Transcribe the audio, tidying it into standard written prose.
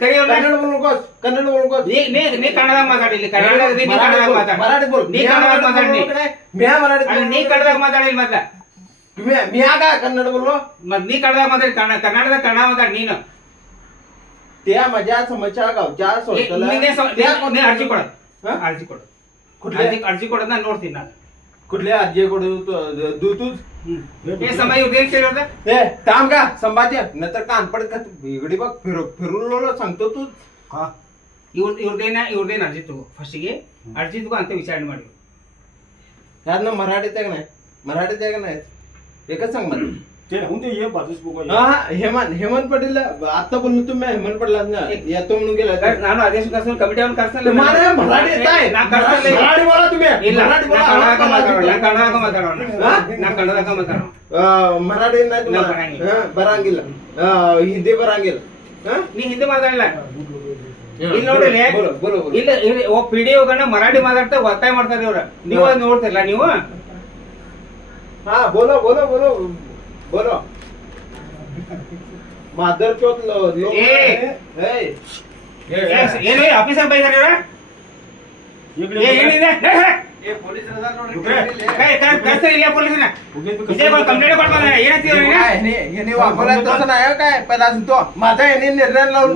ಕನ್ನಡ बोलूनकोस कन्नड बोलूनकोस ನೀ ಕನ್ನಡದಾಗ ಮಾತಾಡಿ ಇಲ್ಲಿ ಕನ್ನಡದಾಗ ನೀ ಕನ್ನಡದಾಗ ಮಾತಾಡಿ मराठी बोल ನೀ ಕನ್ನಡದಾಗ ಮಾತಾಡಿ मी मराठी ಅಲ್ಲಿ ನೀ ಕನ್ನಡದಾಗ ಮಾತಾಡಿ ಮತ್ತೆ मी आगा कन्नड बोललो ಮತ್ ನೀ ಕನ್ನಡದಾಗ ಮಾತಾಡಿ ಕನ್ನಡದಾಗ ಕನ್ನಡ ಮಾತಾಡಿ ನೀನು त्या माझ्या समस्या गावच्या सोडतला ನೀ ಅರ್ಜಿ ಕೊಡ ಅರ್ಜಿ ಕೊಡು ಅರ್ಜಿ ಕೊಡೋದು ನಾನು ನೋಡ್ತೀನಿ ನಾನು कुठल्या अर्जी कोड दू तू हे समय उद्या केलं ए थांब का संभाजी नंतर कान पडत का इकडे बघ फिरून सांगतो तू हा ಇವ್ರದೇನ ಅರ್ಜಿ ತಗೋ ಫಸ್ಟಿಗೆ ಅರ್ಜಿ ತಗೋ ಅಂತ ವಿಚಾರಣೆ ಮಾಡಿ यातनं मराठीत आहे का नाही मराठीत आहे का नाही एकच सांग मला ते राहून दे ये बाजूस बघा हा हेमंत पाटील आता बोललो तुम्ही हेमंत पाटील येतो म्हणून गेला ನಾನು ಆದೇಶ ಕರ್ಸಲ್ ಕಮಿಟಿ ಅವ್ನು ಕರ್ಸಲ್ಲ तुम्हाला मराठी येत आहे ನಾ ಕರ್ಸಲ್ಲ मराठी बोला तुम्ही ಇಲ್ಲ मराठी ನಾ बोला ಕನ್ನಡದಾಗ ಮಾತಾಡೋಣ ನಾ ಕನ್ನಡದಾಗ ಮಾತಾಡೋಣ मराठी नाही तुम्हाला बरांगिಲ್ಲ हिंदी बरांगिಲ್ಲ ನೀ ಹಿಂದಿ ಮಾತಾಡಲ್ಲ ಇಲ್ಲಿ ನೋಡಿಲ್ಲ बोलो बोलो ಇಲ್ಲ ಪಿಡಿಒಗನ್ನ ಮರಾಠಿ ಮಾತಾಡ್ತಾ ಒತ್ತಾಯ ಮಾಡ್ತಾರೆ ಇವ್ರ ನೀವು ಅದ್ ನೋಡ್ತಿರಲ್ಲ ನೀವು हा बोलो बोलो बोलो बोलो मादर चौथ लोक ಏನು ಆಫೀಸರ್ ಬೈದಾರೆ ಇವ್ರ ಏನಿದೆ पोलीस ಕಳ್ಸ್ತಾರೆ ಇಲ್ಲ ಪೊಲೀಸನ ಕಂಪ್ಲೇಂಟ್ ಕೊಡ್ತಾರೆ ಏನಂತೀವಿ वापरला तसं नाही काय पहिला तो माझा याने निर्णय लावून